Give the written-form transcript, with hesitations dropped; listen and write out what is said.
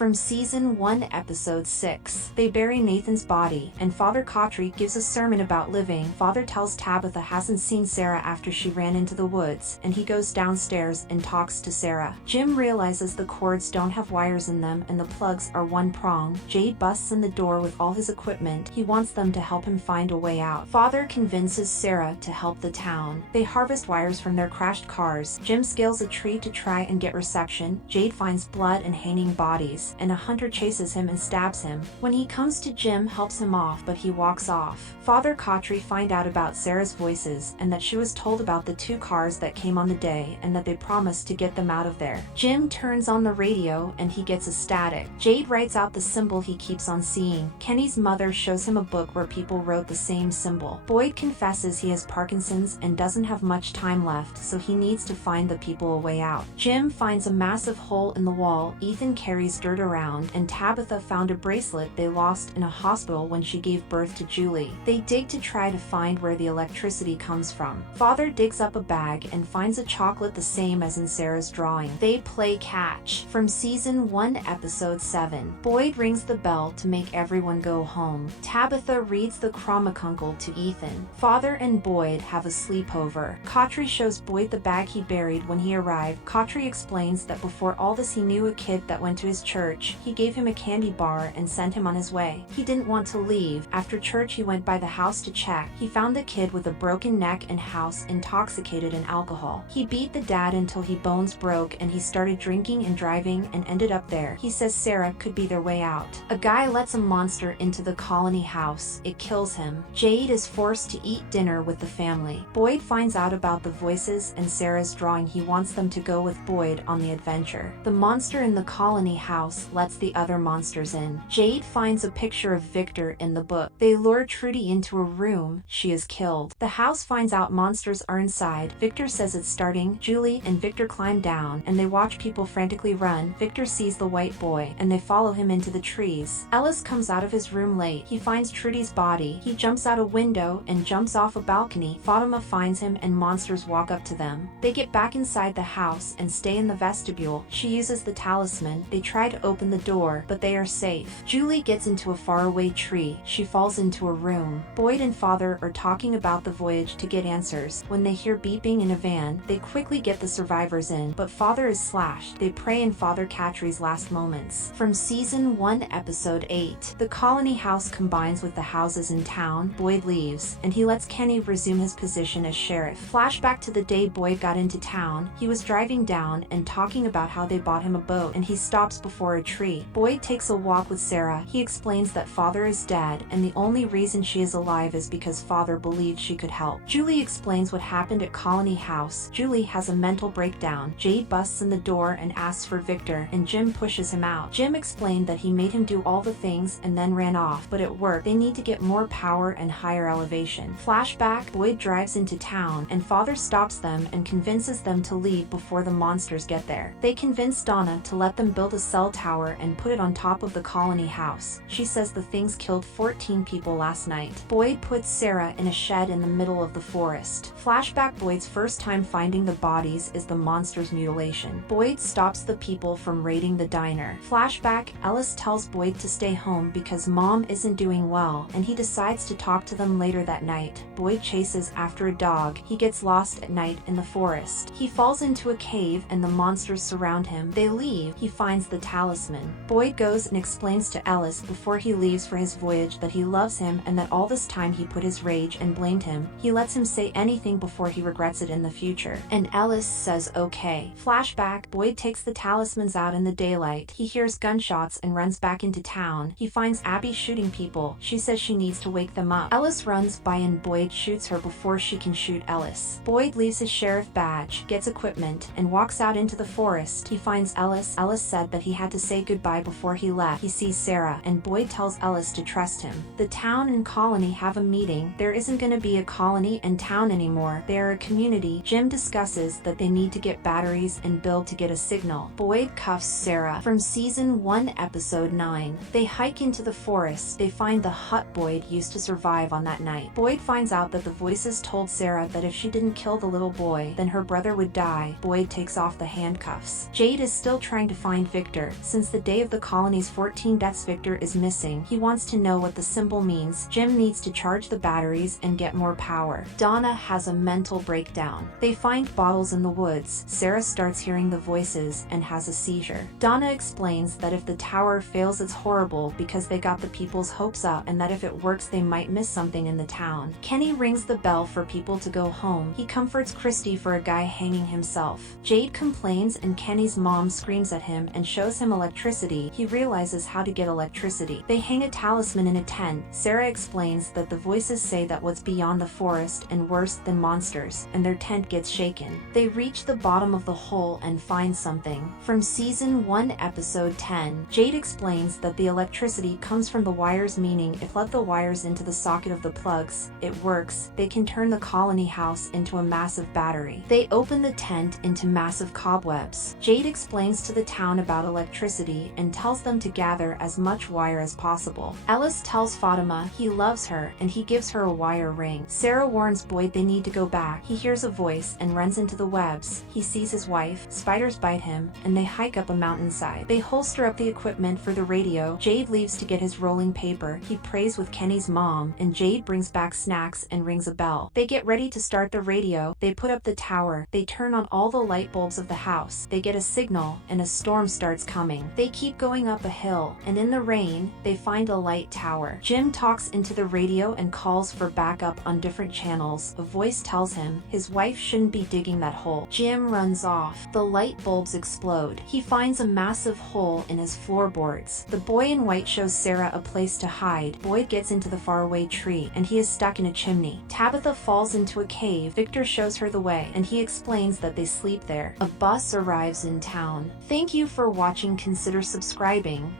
From Season 1, Episode 6. They bury Nathan's body, and Father Kotri gives a sermon about living. Father tells Tabitha hasn't seen Sarah after she ran into the woods, and he goes downstairs and talks to Sarah. Jim realizes the cords don't have wires in them and the plugs are one prong. Jade busts in the door with all his equipment. He wants them to help him find a way out. Father convinces Sarah to help the town. They harvest wires from their crashed cars. Jim scales a tree to try and get reception. Jade finds blood and hanging bodies, and a hunter chases him and stabs him. When he comes to Jim helps him off, but he walks off. Father Kotri find out about Sarah's voices and that she was told about the 2 cars that came on the day and that they promised to get them out of there. Jim turns on the radio and he gets a static. Jade writes out the symbol he keeps on seeing. Kenny's mother shows him a book where people wrote the same symbol. Boyd confesses he has Parkinson's and doesn't have much time left, so he needs to find the people a way out. Jim finds a massive hole in the wall. Ethan carries dirt around, and Tabitha found a bracelet they lost in a hospital when she gave birth to Julie. They dig to try to find where the electricity comes from. Father digs up a bag and finds a chocolate the same as in Sarah's drawing. They play catch. From Season 1, Episode 7. Boyd rings the bell to make everyone go home. Tabitha reads the Chromakunkel to Ethan. Father and Boyd have a sleepover. Kotri shows Boyd the bag he buried when he arrived. Kotri explains that before all this he knew a kid that went to his church. He gave him a candy bar and sent him on his way. He didn't want to leave. After church he went by the house to check. He found the kid with a broken neck and house intoxicated in alcohol. He beat the dad until he bones broke and he started drinking and driving and ended up there. He says Sarah could be their way out. A guy lets a monster into the colony house. It kills him. Jade is forced to eat dinner with the family. Boyd finds out about the voices and Sarah's drawing. He wants them to go with Boyd on the adventure. The monster in the colony house lets the other monsters in. Jade finds a picture of Victor in the book. They lure Trudy into a room. She is killed. The house finds out monsters are inside. Victor says it's starting. Julie and Victor climb down and they watch people frantically run. Victor sees the white boy and they follow him into the trees. Ellis comes out of his room late. He finds Trudy's body. He jumps out a window and jumps off a balcony. Fatima finds him and monsters walk up to them. They get back inside the house and stay in the vestibule. She uses the talisman. They try to open the door, but they are safe. Julie gets into a faraway tree. She falls into a room. Boyd and Father are talking about the voyage to get answers. When they hear beeping in a van, they quickly get the survivors in, but Father is slashed. They pray in Father Katri's last moments. From Season 1, Episode 8. The colony house combines with the houses in town. Boyd leaves, and he lets Kenny resume his position as sheriff. Flashback to the day Boyd got into town. He was driving down and talking about how they bought him a boat, and he stops before a tree. Boyd takes a walk with Sarah. He explains that Father is dead, and the only reason she is alive is because Father believed she could help. Julie explains what happened at Colony House. Julie has a mental breakdown. Jade busts in the door and asks for Victor, and Jim pushes him out. Jim explained that he made him do all the things and then ran off, but it worked. They need to get more power and higher elevation. Flashback, Boyd drives into town, and Father stops them and convinces them to leave before the monsters get there. They convince Donna to let them build a cell tower and put it on top of the colony house. She says the things killed 14 people last night. Boyd puts Sarah in a shed in the middle of the forest. Flashback, Boyd's first time finding the bodies is the monster's mutilation. Boyd stops the people from raiding the diner. Flashback, Ellis tells Boyd to stay home because Mom isn't doing well, and he decides to talk to them later that night. Boyd chases after a dog. He gets lost at night in the forest. He falls into a cave and the monsters surround him. They leave. He finds the talisman. Boyd goes and explains to Ellis before he leaves for his voyage that he loves him and that all this time he put his rage and blamed him. He lets him say anything before he regrets it in the future. And Ellis says okay. Flashback, Boyd takes the talismans out in the daylight. He hears gunshots and runs back into town. He finds Abby shooting people. She says she needs to wake them up. Ellis runs by and Boyd shoots her before she can shoot Ellis. Boyd leaves his sheriff badge, gets equipment, and walks out into the forest. He finds Ellis. Ellis said that he had to say goodbye before he left. He sees Sarah, and Boyd tells Ellis to trust him. The town and colony have a meeting. There isn't going to be a colony and town anymore. They are a community. Jim discusses that they need to get batteries and build to get a signal. Boyd cuffs Sarah. From Season 1, Episode 9. They hike into the forest. They find the hut Boyd used to survive on that night. Boyd finds out that the voices told Sarah that if she didn't kill the little boy, then her brother would die. Boyd takes off the handcuffs. Jade is still trying to find Victor. Since the day of the colony's 14 deaths, Victor is missing. He wants to know what the symbol means. Jim needs to charge the batteries and get more power. Donna has a mental breakdown. They find bottles in the woods. Sarah starts hearing the voices and has a seizure. Donna explains that if the tower fails, it's horrible because they got the people's hopes up, and that if it works, they might miss something in the town. Kenny rings the bell for people to go home. He comforts Christy for a guy hanging himself. Jade complains and Kenny's mom screams at him and shows him electricity. He realizes how to get electricity. They hang a talisman in a tent. Sarah explains that the voices say that what's beyond the forest and worse than monsters, and their tent gets shaken. They reach the bottom of the hole and find something. From season 1 episode 10, Jade explains that the electricity comes from the wires, meaning if plug the wires into the socket of the plugs, it works. They can turn the colony house into a massive battery. They open the tent into massive cobwebs. Jade explains to the town about electricity and tells them to gather as much wire as possible. Ellis tells Fatima he loves her and he gives her a wire ring. Sarah warns Boyd they need to go back. He hears a voice and runs into the webs. He sees his wife, spiders bite him, and they hike up a mountainside. They holster up the equipment for the radio. Jade leaves to get his rolling paper. He prays with Kenny's mom, and Jade brings back snacks and rings a bell. They get ready to start the radio. They put up the tower. They turn on all the light bulbs of the house. They get a signal and a storm starts coming. They keep going up a hill, and in the rain, they find a light tower. Jim talks into the radio and calls for backup on different channels. A voice tells him his wife shouldn't be digging that hole. Jim runs off. The light bulbs explode. He finds a massive hole in his floorboards. The boy in white shows Sarah a place to hide. Boyd gets into the faraway tree, and he is stuck in a chimney. Tabitha falls into a cave. Victor shows her the way, and he explains that they sleep there. A bus arrives in town. Thank you for watching. Consider subscribing.